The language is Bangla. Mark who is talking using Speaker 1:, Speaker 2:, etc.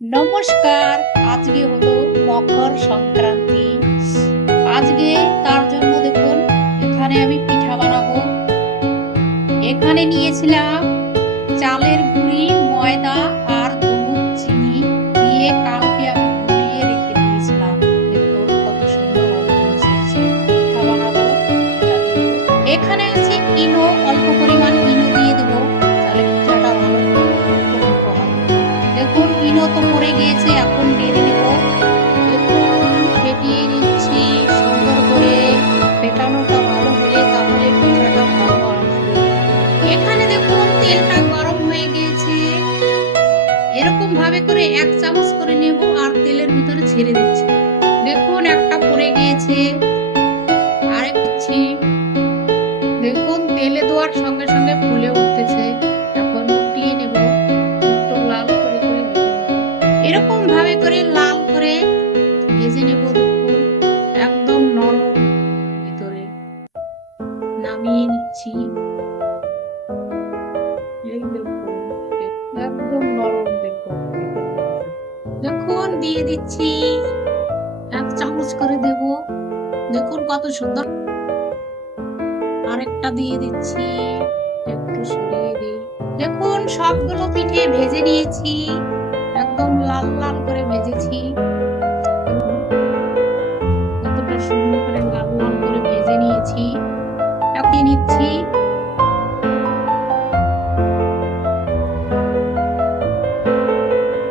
Speaker 1: নমস্কার, আজকে হলো মকর সংক্রান্তি। আজকে তার জন্য দেখুন, এখানে আমি পিঠা বানাবো। এখানে নিয়েছিলাম চালের গুঁড়ি, ময়দা আর দুধ চিনি দিয়ে কালকে আমি গুলিয়ে রেখে দিয়েছিলাম। দেখুন কত সুন্দর পিঠা বানাবো। এখানে আছে ইনো অল্প পরিমাণ ইনো দিয়ে দেবো। গিয়েছে এখন নেড়ে নেব। দেখুন ফেটিয়ে নিচ্ছি, সুন্দর করে ফেটানোটা ভালো হলে তাহলে পিঠাটা ভালো আসবে এখানে দেখুন, তেলটা গরম হয়ে গিয়েছে। এরকম ভাবে করে এক চামচ করে নেব আর তেলের ভিতরে ছেড়ে দিচ্ছি। দেখুন, একটা পড়ে গিয়েছে। আরেক দিচ্ছি দেখুন, তেলে দেওয়ার সঙ্গে সঙ্গে এরকম ভাবে করে লাল করে ভেজে নেব একদম নরম ভিতরে। নামিয়ে নিচ্ছি। একদম নরম দেখুন। দিয়ে দিচ্ছি। এক চামচ করে দেব। দেখুন কত সুন্দর। আরেকটা দিয়ে দিচ্ছি। একটু সরিয়ে দিই। দেখুন, সবগুলো পিঠে ভেজে নিয়েছি। একদম লাল লাল করে ভেজেছি।